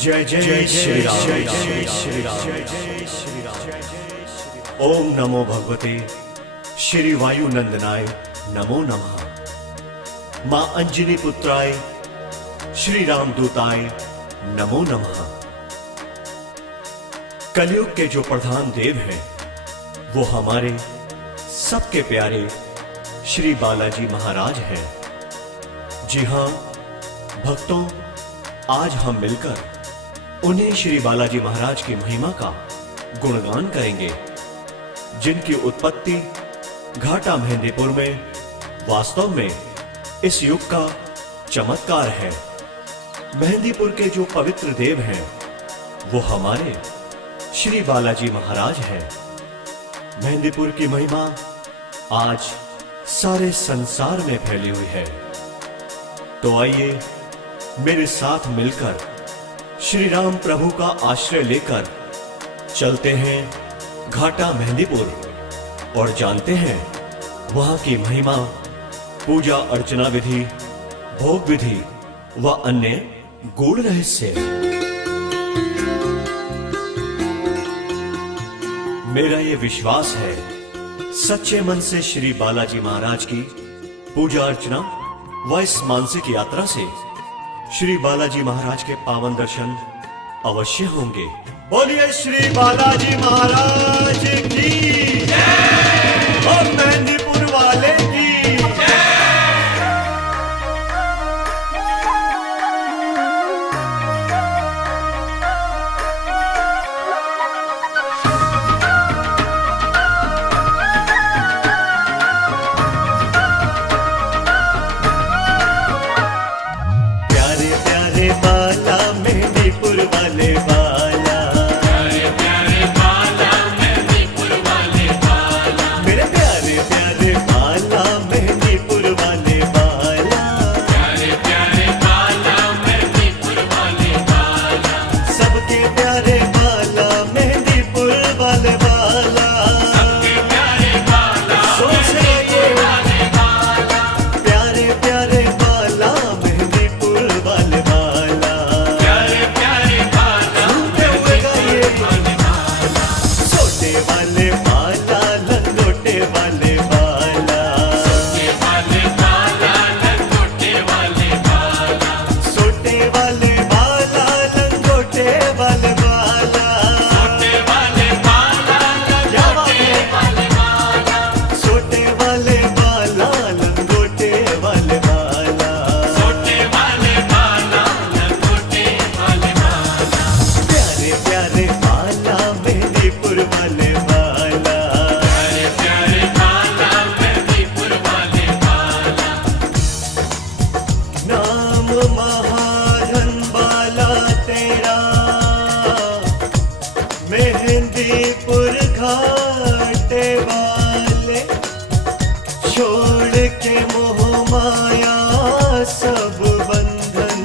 जय जय श्री राम, जय जय श्री राम, जय जय श्री राम। ओम नमो भगवते श्री वायु नंदनाय नमो नमः। मां अंजनी पुत्राय श्री राम दूताय नमो नमः। कलयुग के जो प्रधान देव हैं वो हमारे सबके प्यारे श्री बालाजी महाराज हैं। जी हां भक्तों, आज हम मिलकर उन्हें श्री बालाजी महाराज की महिमा का गुणगान करेंगे, जिनकी उत्पत्ति घाटा मेहंदीपुर में वास्तव में इस युग का चमत्कार है। मेहंदीपुर के जो पवित्र देव हैं वो हमारे श्री बालाजी महाराज हैं। मेहंदीपुर की महिमा आज सारे संसार में फैली हुई है। तो आइए मेरे साथ मिलकर श्री राम प्रभु का आश्रय लेकर चलते हैं घाटा मेहंदीपुर और जानते हैं वहां की महिमा, पूजा अर्चना विधि, भोग विधि व अन्य गूढ़ रहस्य। मेरा ये विश्वास है सच्चे मन से श्री बालाजी महाराज की पूजा अर्चना व इस मानसिक यात्रा से श्री बालाजी महाराज के पावन दर्शन अवश्य होंगे। बोलिए श्री बालाजी महाराज की जय और मेहंदीपुर वाले की जय। बाला मेहंदीपुर वाले बाला, प्यारे प्यारे बाला मेहंदीपुर वाले बाला, मेरे प्यारे प्यारे बाला मेहंदीपुर वाले बाला, प्यारे प्यारे बाला मेहंदीपुर वाले बाला, सबके प्यारे बाला मेहंदीपुर वाले बाला, सबके प्यारे बाला मेहंदीपुर वाले बाला, प्यारे प्यारे बाला मेहंदीपुर वाले बाला, वाले बाला लंगोटे वाले बाला, सोटे वाले बाला लंगोटे वाले बाला, सोटे वाले बाला लंगोटे वाले बाला, सोटे वाले बाला लंगोटे वाले बाला, सोटे वाले बाला लंगोटे वाले बाला, सोटे वाले बाला लंगोटे वाले बाला, प्यारे प्यारे बाला मेहंदीपुर वाले बाला, प्यारे प्यारे बाला मेहंदीपुर वाले बाला, नाम महाधन बाला तेरा, मेहंदीपुर घाटे वाले, छोड़ के मोह माया सब बंधन,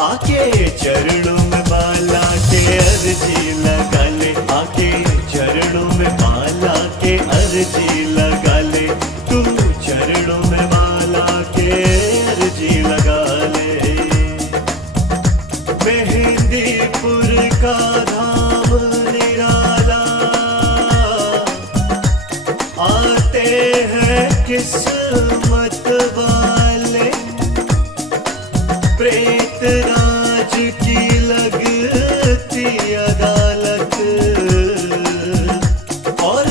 आके चरणों में बाला के अर्जी लगा ले, आके चरणों में बाला के अर्जी लगा ले, तू चरणों में बाला के अर्जी लगा ले। मेहंदीपुर का धाम निराला, आते हैं किस्मत वाले, प्रेत राज की लगती अदालत, और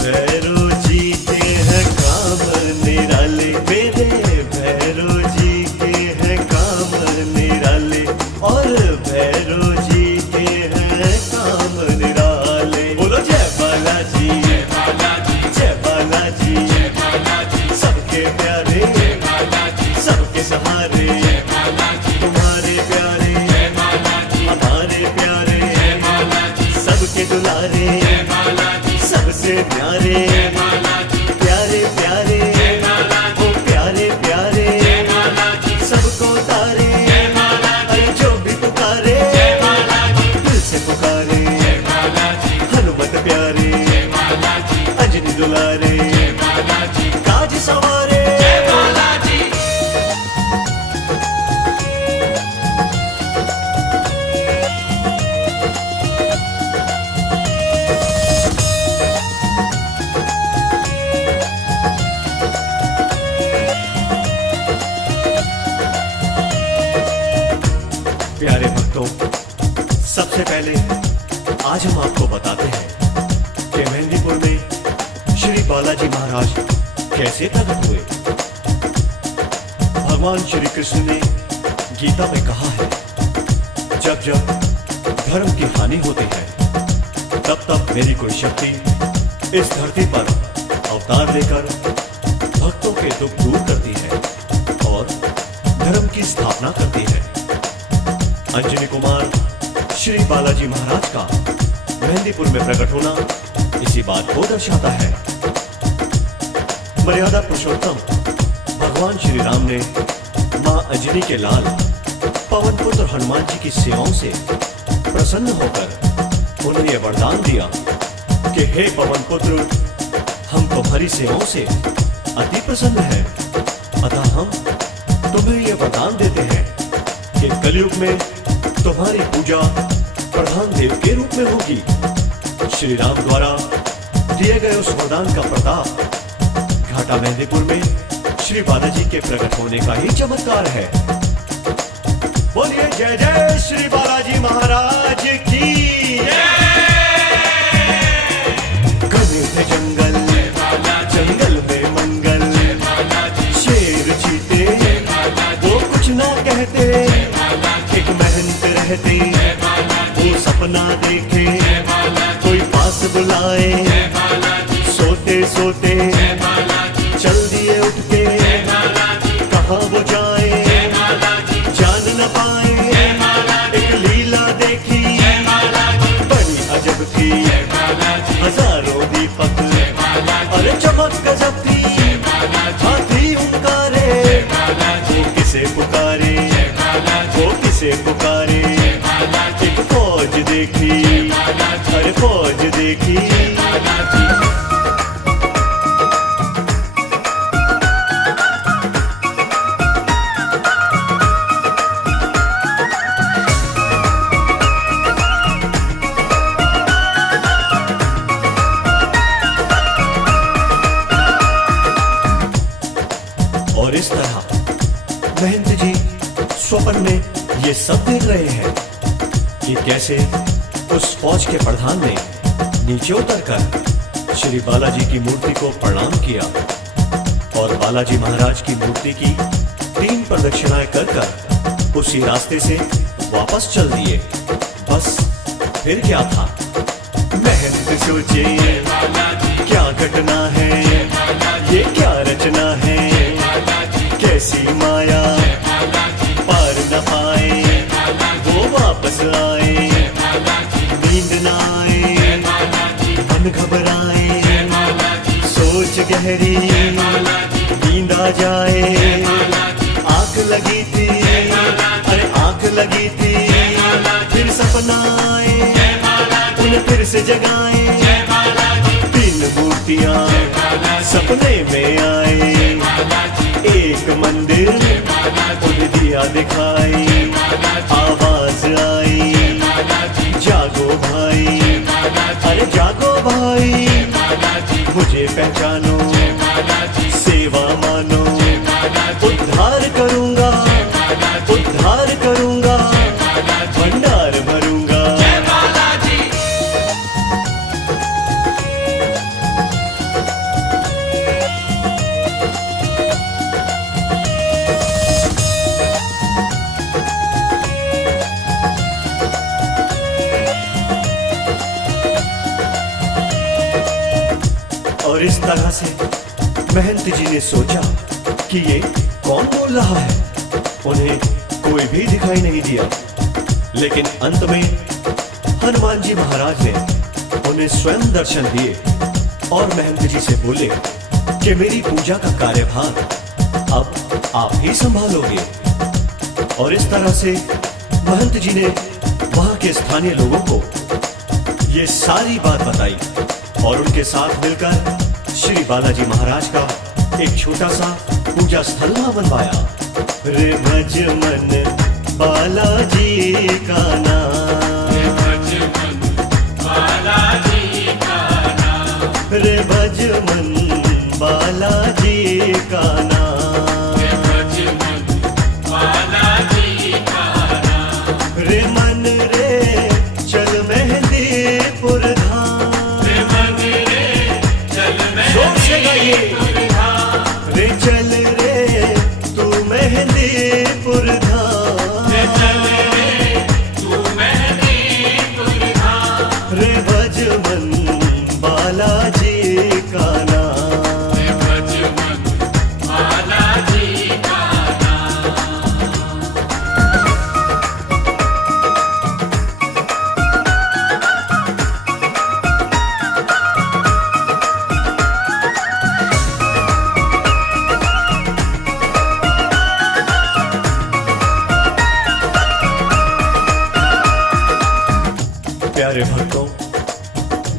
भैरो जी के हैं काम निराले, मेरे भैरो जी के हैं काम निराले, और भैरो जी के हैं काम निराले। बोलो जय बालाजी, जय बालाजी, जय बालाजी, जय बालाजी, सबके प्यारे, जय बालाजी, सबके सहारे, जय बालाजी, तुम्हारे प्यारे, जय बालाजी, हमारे प्यारे, जय बालाजी, सबके दुलारे, जय बालाजी, सबसे प्यारे, जय बालाजी, प्यारे प्यारे, जय बालाजी, ओ प्यारे प्यारे, जय बालाजी, सबको तारे, जय बालाजी, अरे जो भी पुकारे, जय बालाजी, दिल से पुकारे, जय बालाजी, हनुमत प्यारे, जय बालाजी, अंजनी दुलारे, जय बालाजी, काज सवारे, जय बालाजी। सबसे पहले आज हम आपको बताते हैं कि मेहंदीपुर में श्री बालाजी महाराज कैसे प्रकट हुए। भगवान श्री कृष्ण ने गीता में कहा है, जब जब धर्म की हानि होती है तब तब मेरी कोई शक्ति इस धरती पर अवतार देकर भक्तों के दुख दूर करती है और धर्म की स्थापना करती है। अंजनी कुमार श्री बालाजी महाराज का मेहंदीपुर में प्रकट होना इसी बात को दर्शाता है। मर्यादा पुरुषोत्तम भगवान श्री राम ने मां अंजनी के लाल पवन पुत्र हनुमान जी की सेवाओं से प्रसन्न होकर उन्हें यह वरदान दिया कि हे पवन पुत्र, हम तुम्हारी सेवाओं से अति प्रसन्न हैं, अतः हम तुम्हें यह वरदान देते हैं कि कलयुग में तुम्हारी पूजा प्रधान देव के रूप में होगी। श्री राम द्वारा दिए गए उस वरदान का प्रताप घाटा मेहंदीपुर में श्री बालाजी के प्रकट होने का ही चमत्कार है। बोलिए जय जय श्री बालाजी महाराज की घने थे जंगल, जंगल में मंगल, शेर चीते वो कुछ ना कहते, एक महंत रहते वो सपना देखे, कोई पास बुलाए सोते सोते चल दिए उठ के, कहाँ वो जाए जान न पाए, एक लीला देखी बड़ी अजब थी, हजारों दीपक अरे चमक गजब थी, हाथी उनकारे वो किसे पुकारे, वो किसे पुकारे, एक फौज देखी अरे फौज देखी। और इस तरह महंत जी स्वप्न में ये सब देख रहे हैं कि कैसे उस फौज के प्रधान ने नीचे उतरकर श्री बालाजी की मूर्ति को प्रणाम किया और बालाजी महाराज की मूर्ति की 3 प्रदक्षिणाएं कर उसी रास्ते से वापस चल दिए। बस फिर क्या था, महंत सोचे क्या घटना है, ये क्या रचना है, कैसी माया पार न पाए, वो वापस आए, नींद न आए, मन घबराए, सोच गहरी नींद आ जाए, आंख लगी थी अरे आंख लगी थी, फिर सपना आए उन्हें फिर से जगाए, 3 मूर्तियां सपने में आए, एक मंदिर उन्हें दिया दिखाई, आवाज आई जागो भाई अरे जागो भाई, मुझे पहचानो सेवा मानो, उद्धार करूंगा उद्धार करूंगा, भंडार भरूंगा। और इस तरह से महंत जी ने सोचा कि ये कौन बोल रहा है, उन्हें कोई भी दिखाई नहीं दिया, लेकिन अंत में हनुमान जी महाराज ने उन्हें स्वयं दर्शन दिए और महंत जी से बोले कि मेरी पूजा का कार्यभार अब आप ही संभालोगे। और इस तरह से महंत जी ने वहां के स्थानीय लोगों को ये सारी बात बताई और उनके साथ मिलकर श्री बालाजी महाराज का एक छोटा सा पूजा स्थल वहां बनवाया। रे भज मन बालाजी का नाम, रे भज मन बालाजी का नाम, रे भज मन बालाजी का नाम, रे भज मन बालाजी का नाम, रे मन रे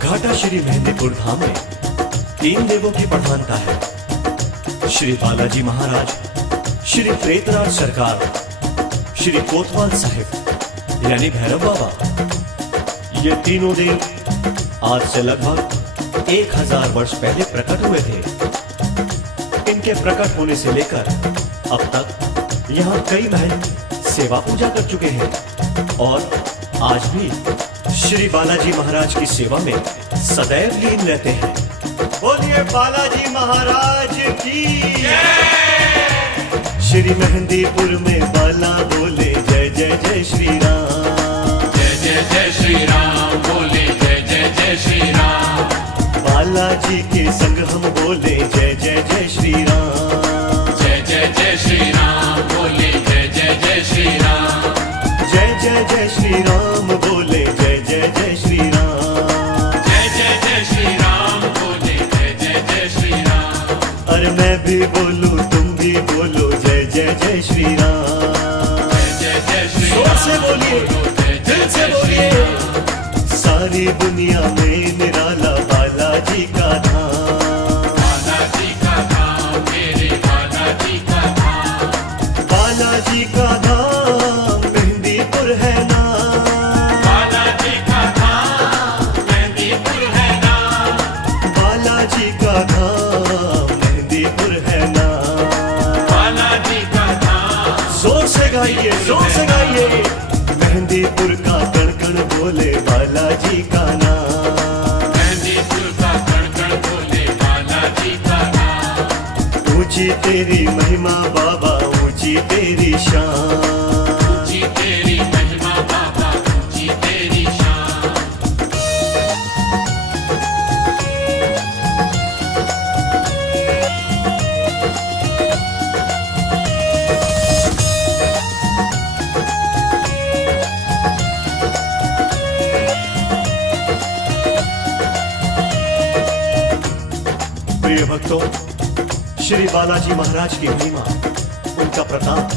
घाटा श्री मेहंदीपुर धाम में 3 देवों की प्रधानता है। श्री बालाजी महाराज, श्री प्रेतराज सरकार, श्री कोतवाल साहिब यानी भैरव बाबा। ये तीनों देव आज से लगभग 1000 वर्ष पहले प्रकट हुए थे। इनके प्रकट होने से लेकर अब तक यहाँ कई महल सेवा पूजा कर चुके हैं और आज भी श्री बालाजी महाराज की सेवा में सदैव लीन रहते हैं। बोलिए बालाजी महाराज की श्री मेहंदीपुर में बाला बोले जय जय जय श्री राम। जय जय जय श्री राम बोले जय जय जय श्री राम। बालाजी के संग हम बोले जय जय जय श्री राम। जय जय जय श्री राम बोले जय जय जय श्री राम। जय जय जय श्री राम बोले जय जय जय श्री राम। जय जय जय श्री राम बोले जय जय जय श्री राम। अरे मैं भी बोलूं तुम भी बोलो जय जय जय श्री राम। जय जय श्री जोर से बोलिए, दिल से बोलिए। सारी दुनिया में निराला बालाजी का धाम। बालाजी का धाम मेरे बालाजी का धाम। बालाजी का धाम मेहंदीपुर है नाम। बालाजी का धाम मेहंदीपुर है नाम। बालाजी का धाम मेहंदीपुर है नाम। बालाजी का धाम जोर से गाइए, जोर से गाइए। मेहंदीपुर का कण कण बोले बालाजी का नाम। मेहंदीपुर का कण कण बोले बालाजी का नाम। ऊंची तेरी महिमा बाबा, ऊंची तेरी शान। ऊंची तेरी महिमा बाबा ऊंची तेरी शान। प्रिय भक्तों, श्री बालाजी महाराज की महिमा, उनका प्रताप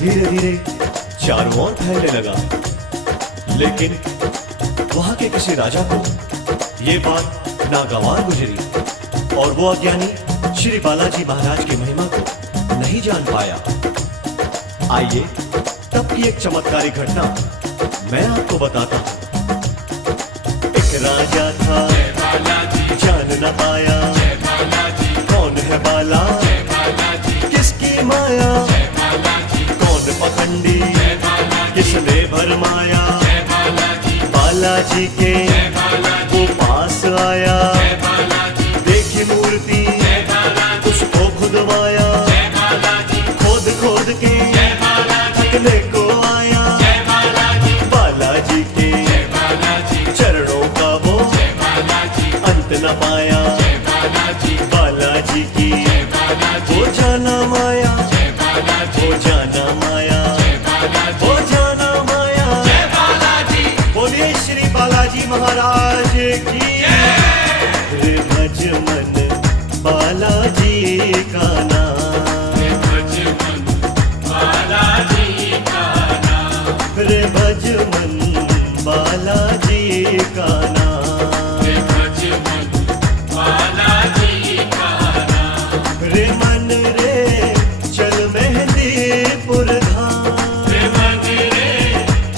धीरे धीरे चारों ओर फैलने लगा। लेकिन वहां के किसी राजा को ये बात नागवार गुजरी और वो अज्ञानी श्री बालाजी महाराज की महिमा को नहीं जान पाया। आइए तब की एक चमत्कारी घटना मैं आपको बताता हूं। एक राजा था, जय बालाजी जान न पाया जय बालाजी कौन है बाला, जय बालाजी किसकी माया, जय बालाजी कौन पखंडी, जय बालाजी किसने भरमाया। जय बालाजी बालाजी के जय बालाजी वो पास आया, जय बालाजी देखी मूर्ति जय बालाजी उसको खुदवाया। जय बालाजी खोद खोद के जय बालाजी थकने को आया। जय बालाजी बालाजी के जय बालाजी चरणों का वो जय बालाजी अंत न पाया। जय बालाजी बालाजी की जय बालाजी वो जाना माया, जय बालाजी वो जाना माया, जय बालाजी वो जाना माया। जय बालाजी बोलिए श्री बालाजी महाराज की रे भज मन बालाजी का नाम। रे भज मन बालाजी का नाम। रे भज मन बालाजी का नाम। रे भज मन बालाजी का नाम। रे मन रे चल मेहंदीपुर धाम। रे मन रे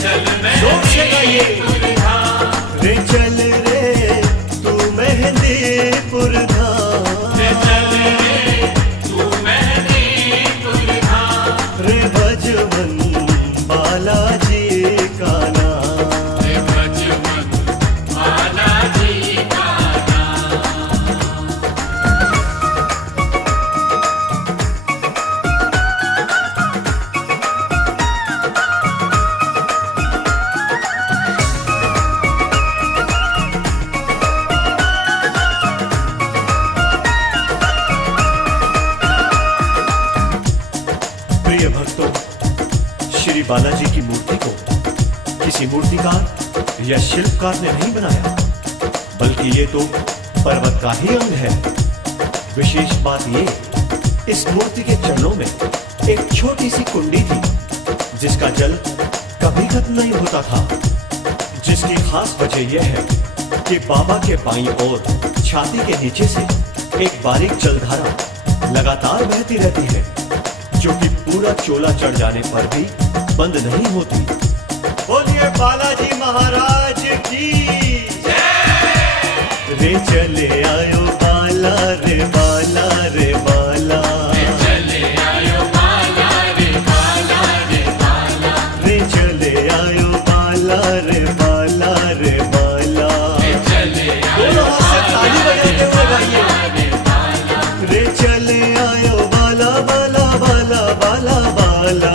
चल जोर से गाइए। मेहंदीपुर धाम। रे चल रे तू मेहंदीपुर धाम। रे चल रे तू मेहंदीपुर धाम। रे भज मन बालाजी का नाम। रे भज मन बालाजी का नाम। प्रिय भक्तों, श्री बालाजी की मूर्ति को किसी मूर्तिकार या शिल्पकार ने नहीं बनाया, बल्कि ये तो पर्वत का ही अंग है। विशेष बात ये, इस मूर्ति के चरणों में एक छोटी सी कुंडी थी जिसका जल कभी खत्म नहीं होता था, जिसकी खास वजह यह है कि बाबा के बाईं ओर छाती के नीचे से एक बारीक जलधारा लगातार बहती रहती है, जो कि पूरा चोला चढ़ जाने पर भी बंद नहीं होती। बोलिए बालाजी महाराज की रे चले आयो बाला रे बाला रे बाला, चले आयो बाला रे बाला रे बाला, रे चले आयो बाला रे बाला रे बाला। चले दोनों हाथ से ताली बजाते हुए गाइए। रे चले आयो बाला बाला बाला बाला बाला,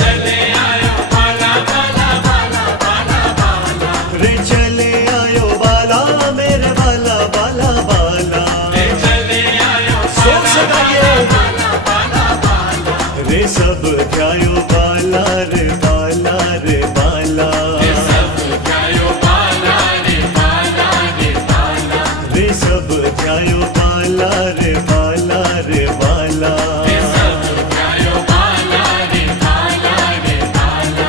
चले आयो बाला बाला बाला बाला बाला, रे चले आयो बाला मेरे बाला बाला बाला। चले आयो जोर से गाइए। बाला बाला बाला, रे सब ध्यायो बाला रे बाला रे बाला, सब गायो बाला रे बाला रे बाला, रे सब ध्यायो बाला रे बाला रे बाला। सब गायो बाला रे बाला रे बाला।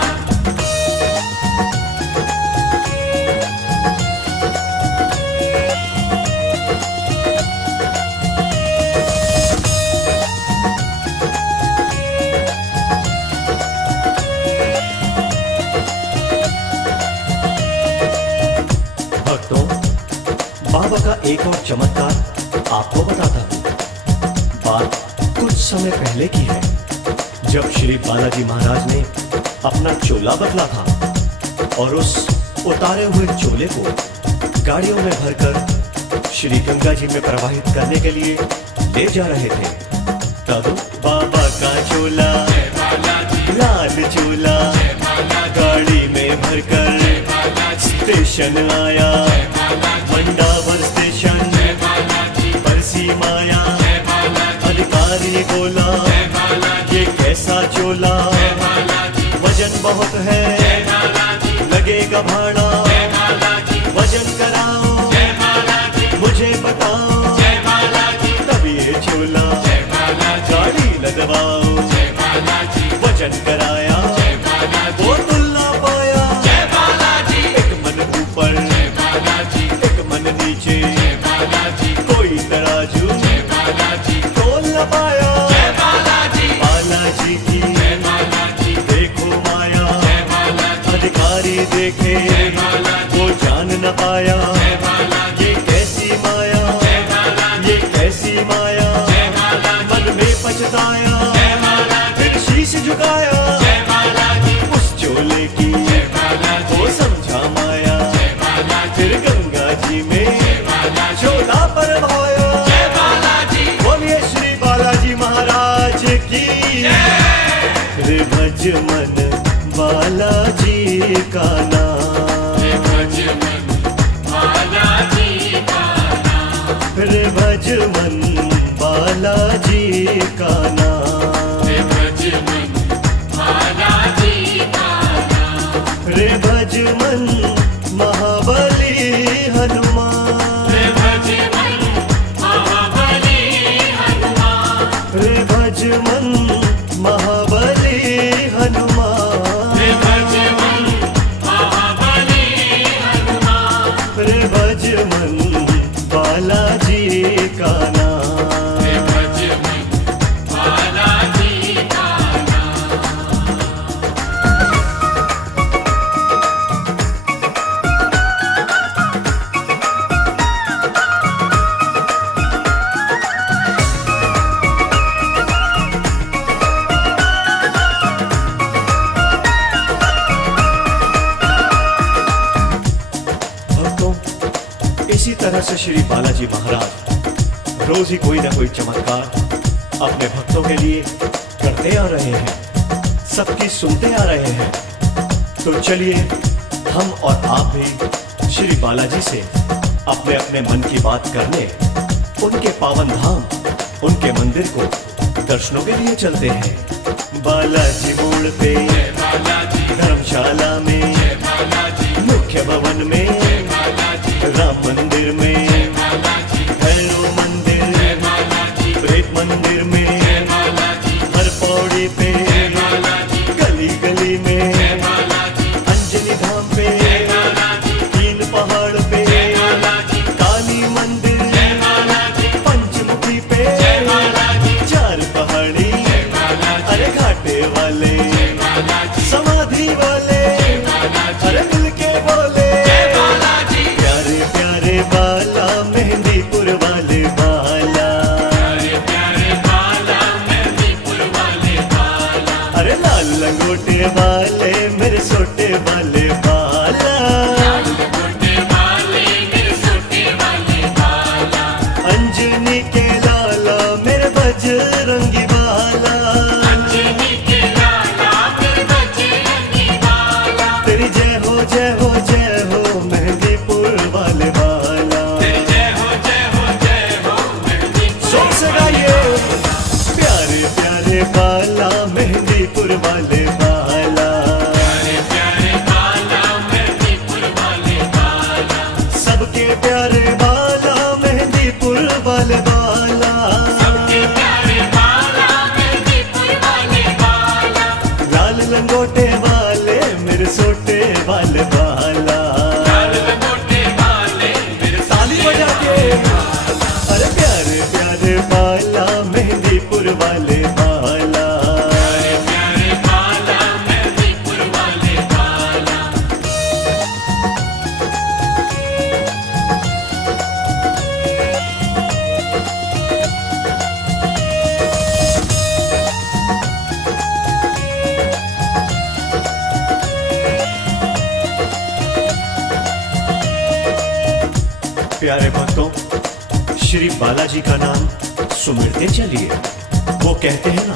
भक्तों, बाबा का एक और चमत्कार आपको बताता हूँ। बात कुछ समय पहले की है, जब श्री बालाजी महाराज ने अपना चोला बदला था और उस उतारे हुए चोले को गाड़ियों में भरकर श्री गंगा जी में प्रवाहित करने के लिए ले जा रहे थे। तब बाबा का चोला लाल चोला गाड़ी में भरकर स्टेशन आया, मंडावर स्टेशन बरसी माया। अधिकारी बोला ये कैसा चोला, वजन बहुत है लगेगा भाड़ा, वजन कराओ मुझे बताओ, तब ये चोला गाड़ी लगवाओ। वजन कराया वो तुलना पाया, एक मन ऊपर एक मन नीचे, कोई तराजू तोल न पाया। बालाजी की देखो माया, अधिकारी देखे वो जान न पाया। ये कैसी माया, ये कैसी माया, मन में पछताया फिर शीश झुकाया। उस चोले की वो समझा माया, फिर गंगा जी में चोला पर भाया। बोलिए श्री बालाजी महाराज की। रे भज मन बालाजी का नाम, रे भज मन बालाजी का नाम, रे भज मन महाबली हनुमान, रे भज मन महाबली हनुमान, रे भज मन बालाजी का नाम। भक्तों, इसी तरह से श्री बालाजी महाराज रोज ही कोई ना कोई चमत्कार अपने भक्तों के लिए करते आ रहे हैं, सबकी सुनते आ रहे हैं। तो चलिए हम और आप भी श्री बालाजी से अपने अपने मन की बात करने उनके पावन धाम, उनके मंदिर को दर्शनों के लिए चलते हैं। बालाजी मोड़ पे धर्मशाला में, मुख्य भवन में, राम मंदिर में, भैरव मंदिर, प्रेत मंदिर में, हर पौड़ी पे, गली गली में, अंजनी धाम पे, तीन पहाड़ पे, प्यारे बाला मेहंदीपुर वाले बाला, सबके प्यारे बाला मेहंदीपुर वाले बाला, लाल लंगोटे वाले मेरे सोटे वाले बाला। लाल लंगोटे वाले मेरे ताली बजा के अरे प्यारे प्यारे बाला मेहंदीपुर वाले बाला। प्यारे बाला मेहंदीपुर वाले बाला। प्यारे भक्तों, श्री बालाजी का नाम सुमिरते चलिए। वो कहते हैं ना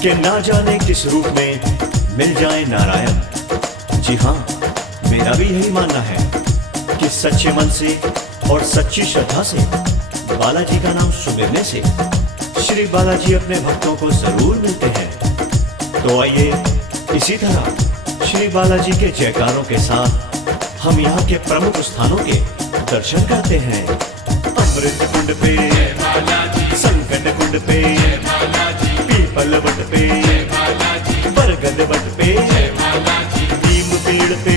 कि ना जाने किस रूप में मिल जाए नारायण। जी हाँ, मेरा भी यही मानना है कि सच्चे मन से और सच्ची श्रद्धा से बालाजी का नाम सुमिरने से श्री बालाजी अपने भक्तों को जरूर मिलते हैं। तो आइए इसी तरह श्री बालाजी के जयकारों के साथ हम यहाँ के प्रमुख स्थानों के दर्शन करते हैं। अमृत कुंड पे, संकट कुंड पे, पीपल वट पे, बरगद वट पे, नीम पेड़ पे,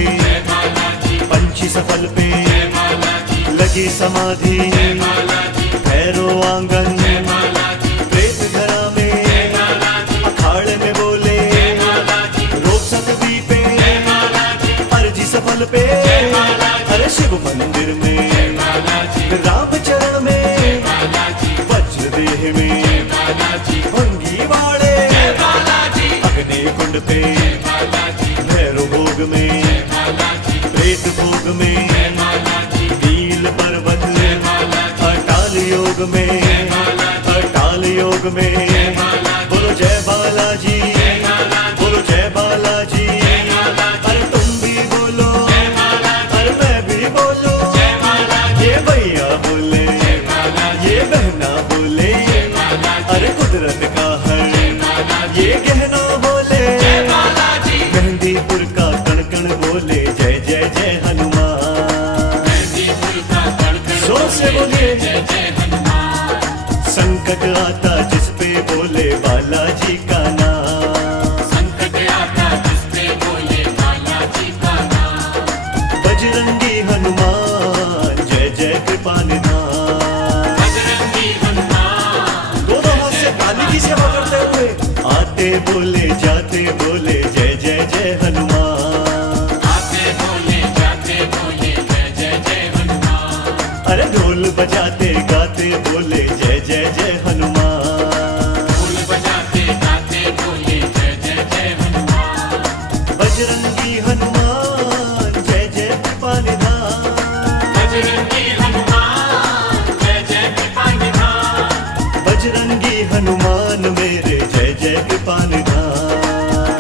पंछी सफल पे, लगी समाधि, भैरो आंगन, प्रेत घरा में, अखाड़े में बोले, रोक सतवी पे, अर्जी सफल पे, अरे शिव मंदिर में, राम चरण में, वज्र देह में, भंगी वाले, अग्नि कुंड पे, भैरव भोग में, प्रेत भोग में, नील पर्वत, अटाल योग में, अटाल योग में। बोलो जय बालाजी, बोलो जय बालाजी। अरे तुम भी बोलो, अरे मैं भी बोलो, ये भैया बोले, ये बहना बोले, अरे कुदरत का हर ये गहना बोले, मेहंदीपुर का कण कण बोले जय जय जय हनुमान। जोर से बोलिए जय जय हनुमान। संकट आता जिस पे बोले बालाजी का नाम, संकट आता जिस पे बोले बालाजी का नाम। बजरंगी हनुमान जय जय कृपा निधान। बजरंगी हनुमान दोनों हाथ से ताली की सेवा करते हुए आते बोले जाते बोले जय जय जय हनुमान। आते बोले जाते बोले जय जय जय हनुमान। अरे ढोल बजाते गाते बोले जय जय जय हनुमान। ढोल बजाते गाते बोले जय जय जय हनुमान। बजरंगी हनुमान जय जय कृपा निधान। बजरंगी हनुमान जय जय कृपा निधान। बजरंगी हनुमान मेरे जय जय कृपा निधान।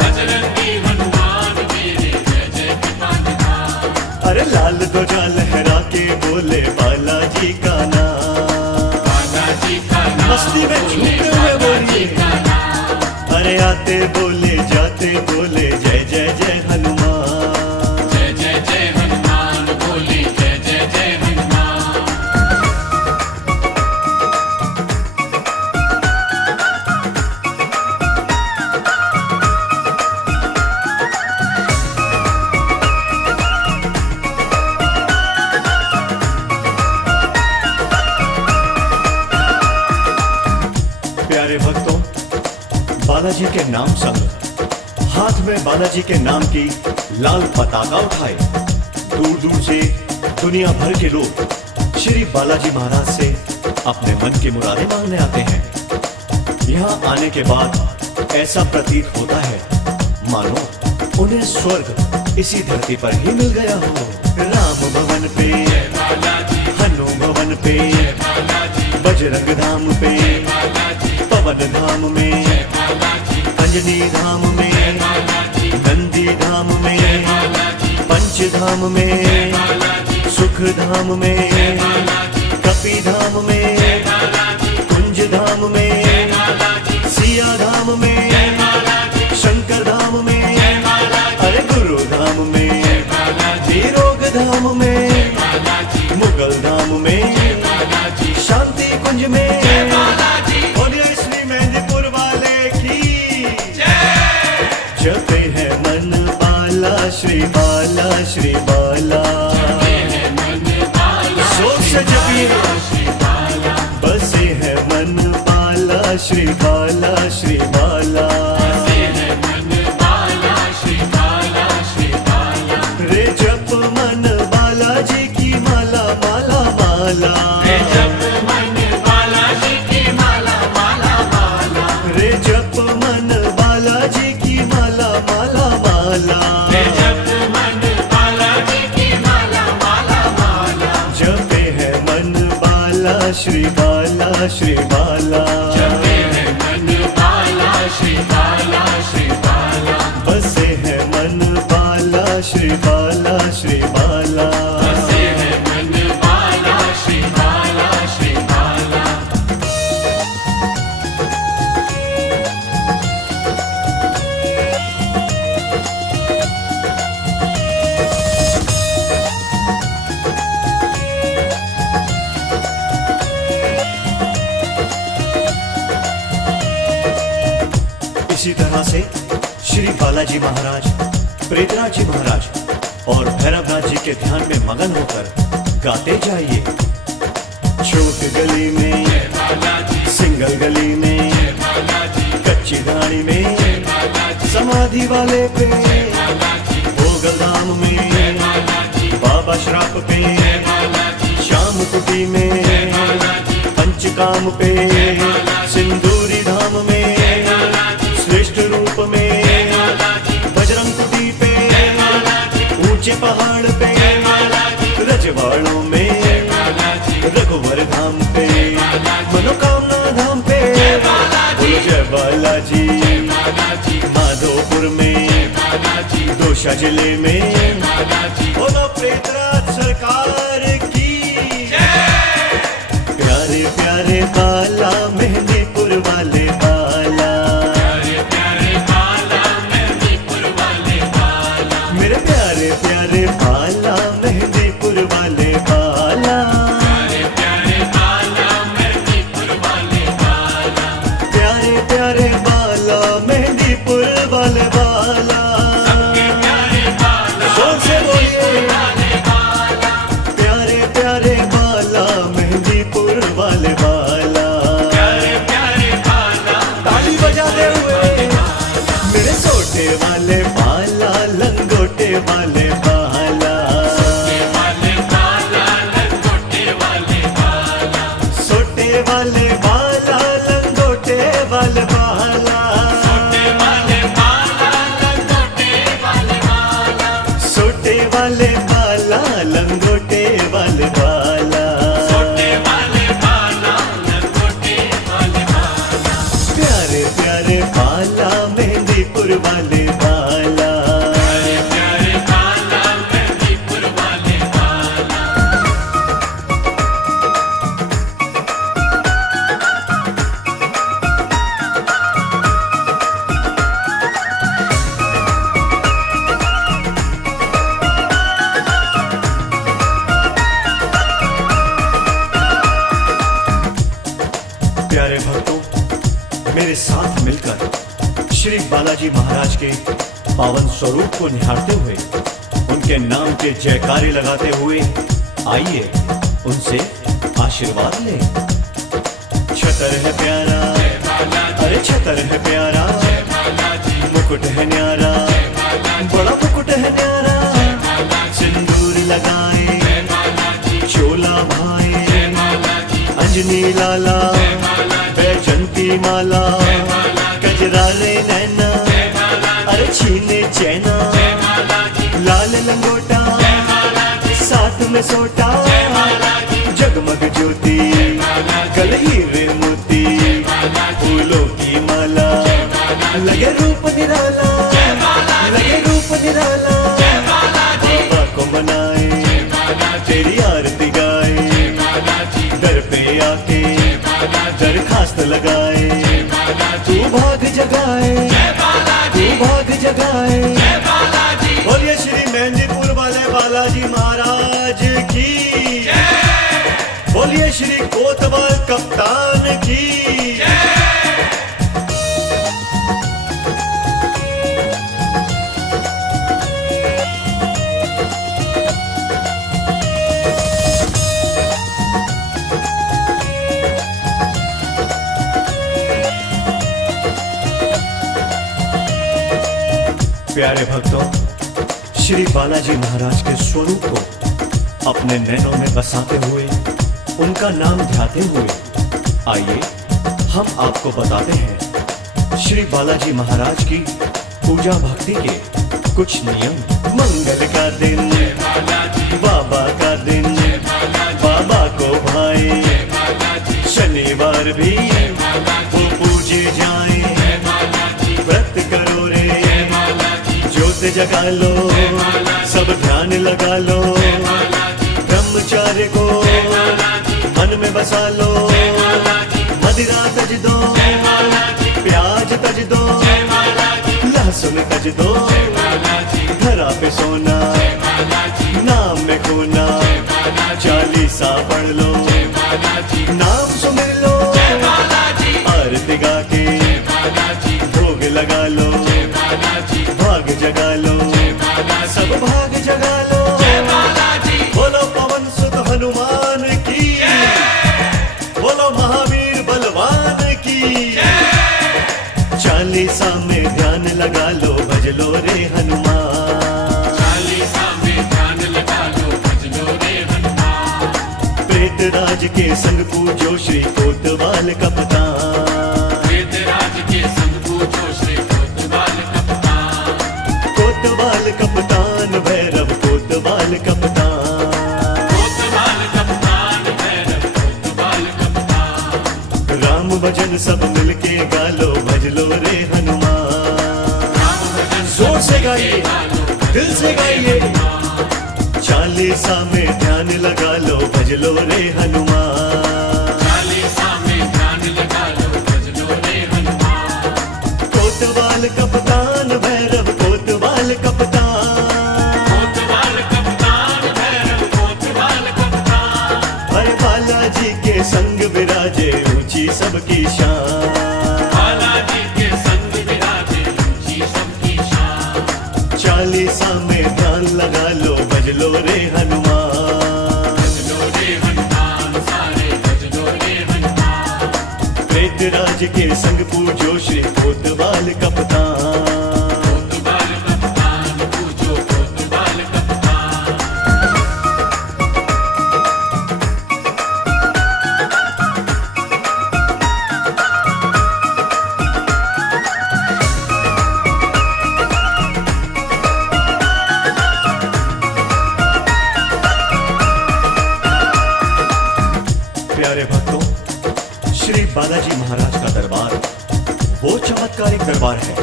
बजरंगी हनुमान मेरे जय जय कृपा निधान। अरे लाल ध्वजा लहरा के बोले बालाजी का नाम। बालाजी का नाम मस्ती में झूमते हुए बोलिए, का नाम। अरे आते बोले जाते बोले जय जय जय हनुमान। जय जय जय हनुमान बोले जय जय जय हनुमान। प्यारे भक्तों, बालाजी के नाम संग हाथ में बालाजी के नाम की लाल पताका उठाए दूर दूर से दुनिया भर के लोग श्री बालाजी महाराज से अपने मन की मुरादें मांगने आते हैं। यहाँ आने के बाद ऐसा प्रतीत होता है मानो उन्हें स्वर्ग इसी धरती पर ही मिल गया हो। राम भवन पे, हनु भवन पे, बजरंग धाम पे, पवन धाम में, अंजनी धाम में, नंदी धाम में, पंच धाम में, सुख धाम में, कपि धाम में, कुंज धाम में, सिया धाम में, शंकर धाम में, अरे गुरु धाम में, हीरोग धाम में, मुगल से जपिए बसे है मन बाला श्री बाला श्री बाला रे जप मन बालाजी की माला माला माला रे जप मन बालाजी की माला माला जपे है मन बाला श्री बाला श्री बाला बसे है मन बाला श्री बाला श्री बाला इसी तरह से श्री बालाजी महाराज, प्रेतराज जी महाराज और भैरवनाथ जी के ध्यान में मगन होकर गाते जाइए। छोट गली में, सिंगल गली में, कच्ची धाड़ी में, समाधि वाले पे, भोगलधाम में, बाबा श्राप पे, श्याम कुटी में, पंचकाम पे, सिंदूरी धाम में, श्रेष्ठ रूप में, बजरंग कुटी पे, ऊंचे पहाड़ पे, रजवाड़ों में, रघुवर धाम पे, मनोकामना धाम पे, बोलो जय बालाजी। माधोपुर में, दोसा जिले में, बोलो प्रेतराज सरकार की। प्यारे प्यारे बाला, मेहंदीपुर वाले बाला, मेरे प्यारे प्यारे बाला, मेहंदीपुर वाले बाला, प्यारे प्यारे बाला, मेहंदीपुर वाले बाला, जोर से बोलिए, प्यारे प्यारे बाला, मेहंदीपुर वाले बाला, ताली बजाते हुए, मेरे सोटे वाले बाला, लंगोटे वाले बाला, सोटे वाले बाला, लंगोटे वाले बाला, सोटे वाले बाला, लंगोटे वाले बाला, सोटे वाले बाला, लंगोटे वाले बाला, सोटे वाले बाला, लंगोटे वाले बाला, सोटे वाले बाला, लंगोटे वाले बाला, प्यारे प्यारे बाला, मेहंदीपुर वाले बाला, प्यारे बाला, मेहंदीपुर वाले बाला। प्यारे भक्तों, मेरे साथ मिलकर श्री बालाजी महाराज के पावन स्वरूप को निहारते हुए, उनके नाम के जयकारे लगाते हुए आइए उनसे आशीर्वाद लें। छतर है प्यारा, अरे छतर है प्यारा, मुकुट है न्यारा, बड़ा मुकुट है न्यारा, सिंदूर लगाए, चोला भाई, अंजनी लाला, बैजंती माला, गजराले नैना, अरे छीने चैना, लाल लंगोटा, साथ में सोटा, जगमग ज्योति, गल हीरे मोती, फूलों की माला, लगे रूप निराला, लगे रूप निराला, बाबा को मनाए, तेरी आरती गाए, दर पे आके दरखास्त लगाए, तू भाग जगाए, तू भाग जगाए। बोलिए श्री मेहंदीपुर वाले बालाजी महाराज की, बोलिए श्री कोतवाल कप्तान की। प्यारे भक्तों, श्री बालाजी महाराज के स्वरूप को अपने नैनों में बसाते हुए, उनका नाम ध्याते हुए, आइए हम आपको बताते हैं श्री बालाजी महाराज की पूजा भक्ति के कुछ नियम। मंगल का दिन, बाबा का दिन, बाबा को भाए शनिवार भी वो पूजे जाए। व्रत करो रे, ज्योत जगा लो, सब ध्यान लगा लो, ब्रह्मचार्य को मन में बसा लो, मदिरा तज दो, प्याज तज दो, लहसुन तज दो, धरा पे सोना, नाम में खोना, चालीसा पढ़ लो, नाम सुमिर लो, आरती गा के भोग लगा लो, भाग जगा लो, सब भाग जगा लो। बोलो पवन सुत हनुमान की, बोलो महावीर बलवान की। चालीसा में ध्यान लगा लो, भज लो रे हनुमान। चालीसा में ध्यान लगा लो, भज लो रे हनुमान। प्रेत राज के संग पूजो श्री कोतवाल कपतान। वेदराज के संग पूजो श्री कोतवाल कप्तान। कोतवाल कपतान भैरव कोतवाल कपतान। कोतवाल कप्तान भैरव कोतवाल कप्तान। राम भजन सब मिलके गा लो, भज लो रे हनुमान। राम भजन जोर से गाइए, दिल से गाइए। चालीसा में ध्यान लगा लो, भज लो रे हनुमान। चालीसा में ध्यान लगा लो, भज लो रे हनुमान। कोतवाल कपतान भैरव कोतवाल कपतान। कोतवाल कप्तान भैरव कोतवाल कप्तान। हरे बालाजी के संग विराजे, ऊंची सबकी शान। बालाजी के संग विराजे, ऊंची सबकी शान। चालीसा में ध्यान लगा लो, भज लो रे हनुमान। भज लो रे हनुमान, सारे भज लो रे हनुमान। प्रेत राज के संग पूजो श्री कोतवाल कपतान। कोतवाल कप्तान पूजो कोतवाल कप्तान। प्यारे भक्तों, श्री बालाजी महाराज का दरबार वो चमत्कारिक दरबार है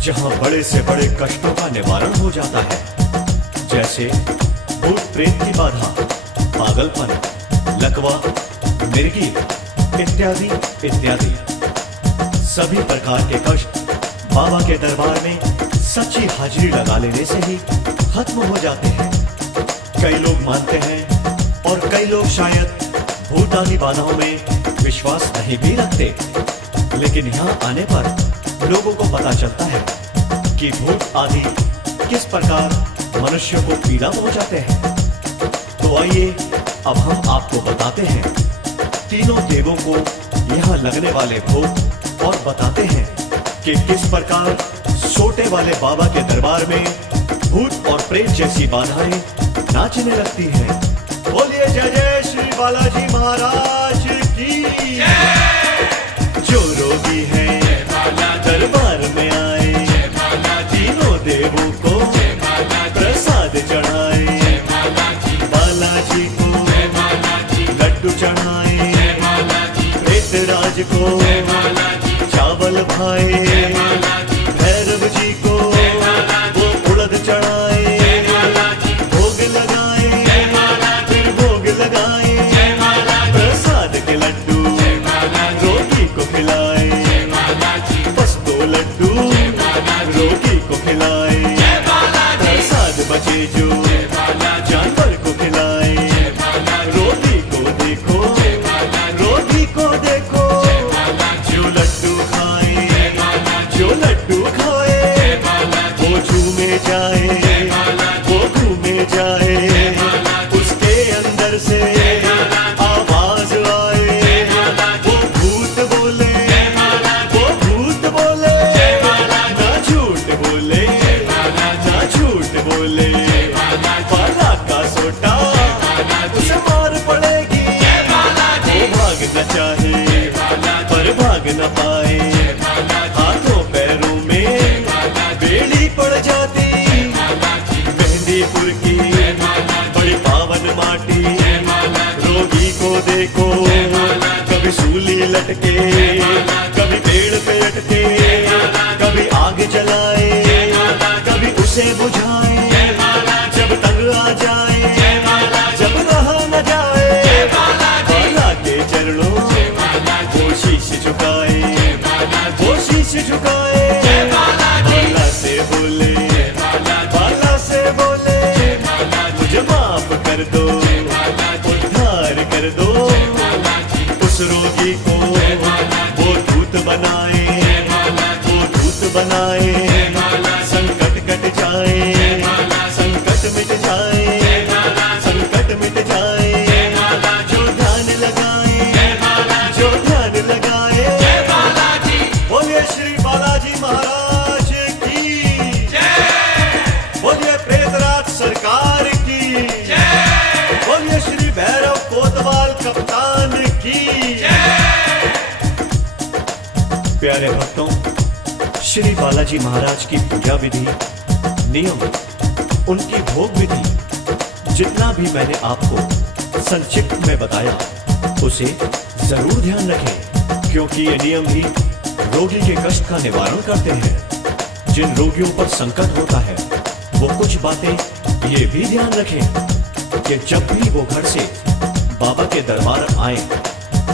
जहां बड़े से बड़े कष्टों का निवारण हो जाता है, जैसे भूत प्रेत की बाधा, पागलपन, लकवा, मिर्गी इत्यादि इत्यादि। सभी प्रकार के कष्ट बाबा के दरबार में सच्ची हाजिरी लगा लेने से ही खत्म हो जाते हैं। कई लोग मानते हैं और कई लोग शायद भूत आदि बाधाओं में विश्वास नहीं भी रखते, लेकिन यहाँ आने पर लोगों को पता चलता है कि भूत आदि किस प्रकार मनुष्य को पीड़ा पहुंचाते हैं। तो आइए अब हम आपको बताते हैं तीनों देवों को यहाँ लगने वाले भोग और बताते हैं कि किस प्रकार सोटे वाले बाबा के दरबार में भूत और प्रेत जैसी बाधाएं नाचने लगती हैं। बोलिए जय जय श्री बालाजी महाराज की। जो रोगी है दरबार में आए, तीनों देवों को प्रसाद चढ़ाए, बालाजी को लड्डू चढ़ाए, प्रेत राज को चावल भाए, भैरव जी को वो उड़द चढ़ाए, भोग लगाए, फिर भोग लगाए, प्रसाद के लड्डू रोगी को खिलाए, बस 2 लड्डू रोगी को खिलाए, प्रसाद बचे जो जानवर को खिलाए। रोगी को देखो, रोगी को देखो, जो लड्डू खाए, जो लड्डू लटके, कभी पेड़ पे अटके, कभी आग जलाए, कभी उसे बुझाए, जब तंग आ जाए, जब रहा न जाए, बाला के चरणों वो शीश झुकाए, वो शीश झुकाए, बाला से बोले, बाला से बोले, मुझे माफ कर दो, उद्धार कर दो, उस रोगी को वो दूत बनाए, वो दूत बनाए, संकट कट जाए, संकट मिट जाए, संकट मिट जाए, जो ध्यान लगाए, जो ध्यान लगाए, बोलिए श्री बालाजी महाराज की, बोलिए प्रेतराज सरकार की, बोलिए श्री भैरव कोतवाल कप्तान की। प्यारे भक्तों, श्री बालाजी महाराज की पूजा विधि, नियम, उनकी भोग विधि, जितना भी मैंने आपको संक्षिप्त में बताया उसे जरूर ध्यान रखें, क्योंकि ये नियम ही रोगी के कष्ट का निवारण करते हैं। जिन रोगियों पर संकट होता है वो कुछ बातें ये भी ध्यान रखें कि जब भी वो घर से बाबा के दरबार आए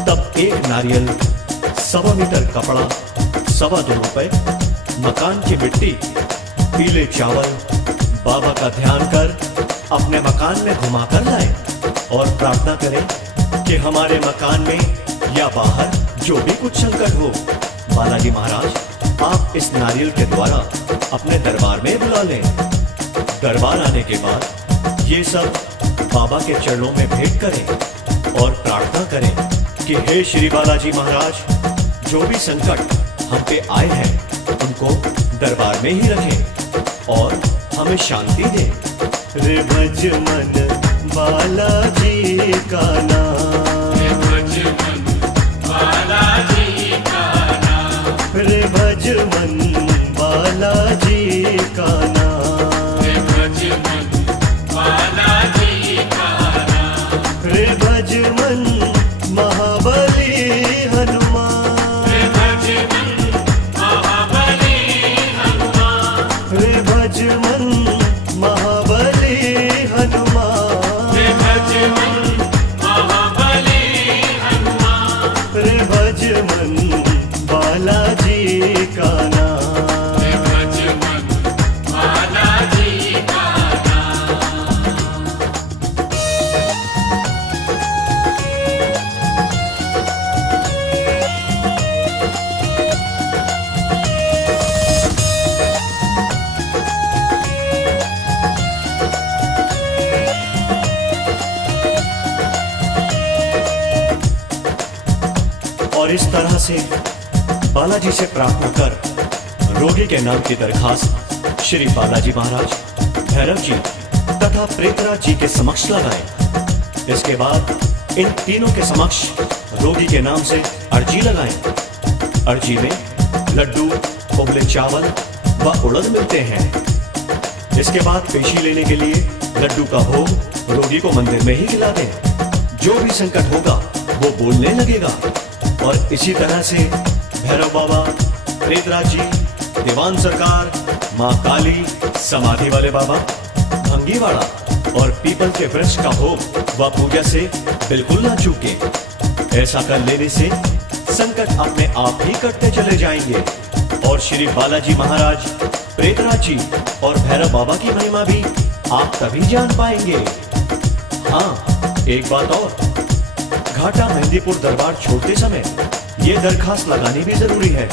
तब एक नारियल, 1.25 मीटर कपड़ा, 2.25 रुपए, मकान की मिट्टी, पीले चावल बाबा का ध्यान कर अपने मकान में घुमा कर लाए और प्रार्थना करें कि हमारे मकान में या बाहर जो भी कुछ संकट हो, बालाजी महाराज आप इस नारियल के द्वारा अपने दरबार में बुला लें। दरबार आने के बाद ये सब बाबा के चरणों में भेंट करें और प्रार्थना करें कि हे श्री बालाजी महाराज, जो भी संकट हम पे आए हैं उनको दरबार में ही रखें और हमें शांति दें। रे भज मन बालाजी का नाम, रे भज मन बालाजी का नाम, रे भज मन महाबली हनुमान, रे भज मन महाबली हनुमान, रे भज मन बालाजी का नाम। और इस तरह से बालाजी से प्रार्थना कर रोगी के नाम की दरखास्त श्री बालाजी महाराज, भैरव जी तथा प्रेतराज जी के समक्ष लगाएं। इसके बाद इन तीनों के समक्ष रोगी के नाम से अर्जी लगाएं। अर्जी में लड्डू, उबले चावल व उड़द मिलते हैं। इसके बाद पेशी लेने के लिए लड्डू का भोग रोगी को मंदिर में ही खिला दें। जो भी संकट होगा वो बोलने लगेगा। और इसी तरह से भैरव बाबा, प्रेतराज जी, दीवान सरकार, माँ काली, समाधि वाले बाबा, भंगीवाड़ा और पीपल के वृक्ष का भोग व पूजा से बिल्कुल ना चूकें। ऐसा कर लेने से संकट अपने आप ही कटते चले जाएंगे और श्री बालाजी महाराज, प्रेतराज जी और भैरव बाबा की महिमा भी आप तभी जान पाएंगे। हाँ, एक बात और, घाटा मेहंदीपुर दरबार छोड़ते समय ये दरखास्त लगानी भी जरूरी है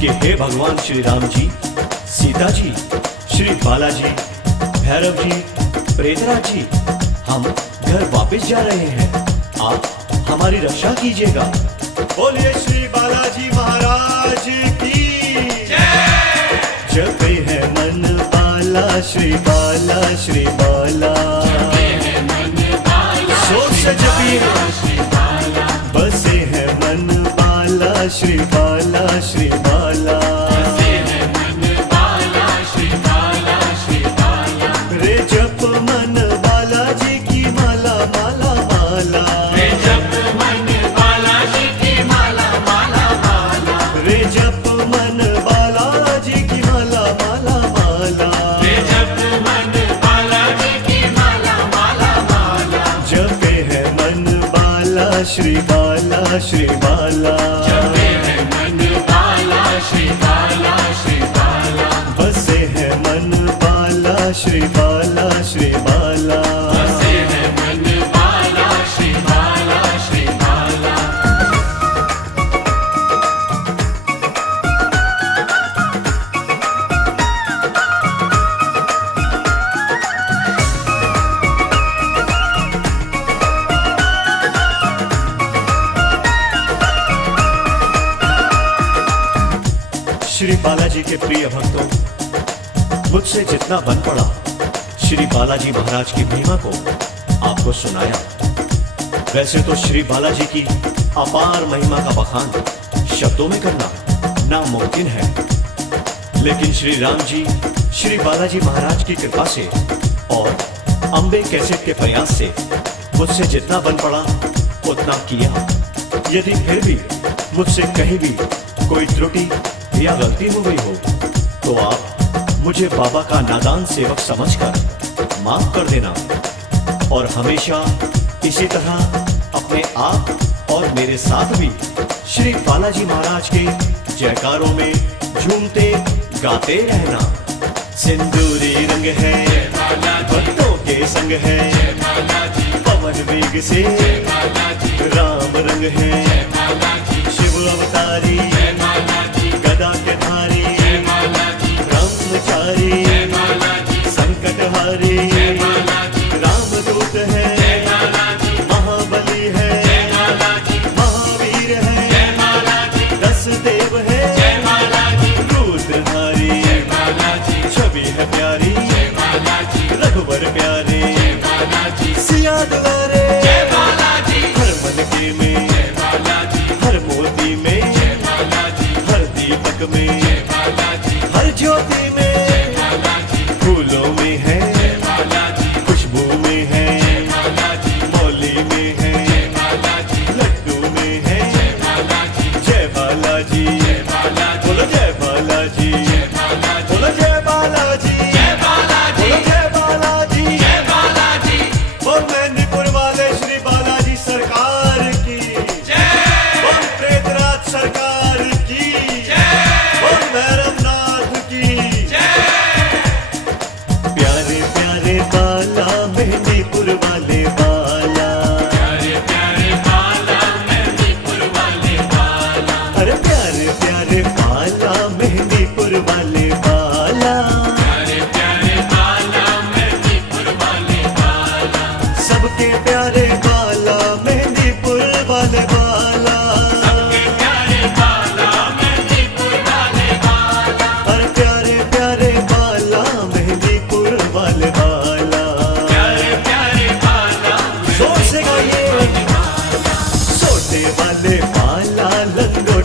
कि हे भगवान श्री राम जी, सीता जी, श्री बालाजी, भैरव जी, प्रेतराज जी, हम घर वापस जा रहे हैं, आप हमारी रक्षा कीजिएगा। बोलिए श्री बालाजी महाराज की जय। जपे है मन बाला श्री बाला, श्री बाला सोच से जपी बसे है मन बाला श्री बाला, श्री बाला रे जप मन बालाजी की माला, माला माला, रे जप मन बालाजी की माला श्री बाला श्री बाला जपते हैं मन बाला श्री बाला श्री बाला बसे है मन बाला श्री बाला श्री बाला बसे हैं मन बाला श्री बाला श्री बाला श्री बालाजी के प्रिय भक्तों, मुझसे जितना बन पड़ा श्री बालाजी महाराज की महिमा को आपको सुनाया। वैसे तो श्री बालाजी की अपार महिमा का बखान शब्दों में करना नामुमकिन है, लेकिन श्री राम जी श्री बालाजी महाराज की कृपा से और अम्बे कैसेट के प्रयास से मुझसे जितना बन पड़ा उतना किया। यदि फिर भी मुझसे कहीं भी कोई त्रुटि या गलती हो गई हो तो आप मुझे बाबा का नादान सेवक समझकर माफ कर देना और हमेशा इसी तरह अपने आप और मेरे साथ भी श्री बालाजी महाराज के जयकारों में झूमते गाते रहना। सिंदूरी रंग है भक्तों के संग है, पवन वेग से राम रंग है, शिव अवतारी गदा के धारी ब्रह्मचारी संकटहारी रामदूत है महाबली है महावीर है दसदेव है रुद्रधारी छवि है प्यारी रघुवर प्यारे सिया दुलारे हर मन के में हर मोती में हर दीपक में हर ज्योति में फूलों में है खुशबू में है मौली में है लड्डू में है जय बालाजी बोलो जय बालाजी बोलो जय बालाजी बोलो जय बालाजी बोल मेहंदीपुर वाले श्री बालाजी सरकार की बोल प्रेतराज सरकार की बोल भैरवनाथ की प्यारे प्यारे बाला मेहंदीपुर वाले बाला प्यारे प्यारे बाला मेहंदीपुर वाले बाला अरे प्यारे प्यारे बाला मेहंदीपुर वाले बाला प्यारे प्यारे बाला मेहंदीपुर वाले बाला सबके प्यारे बाला मेहंदीपुर वाले बाला सबके प्यारे बाला मेहंदीपुर वाले बाला अरे प्यारे प्यारे बाला मेहंदीपुर वाले बाला प्यारे प्यारे बाला जोर से गाइए सोटे वाले बाला लंगोटे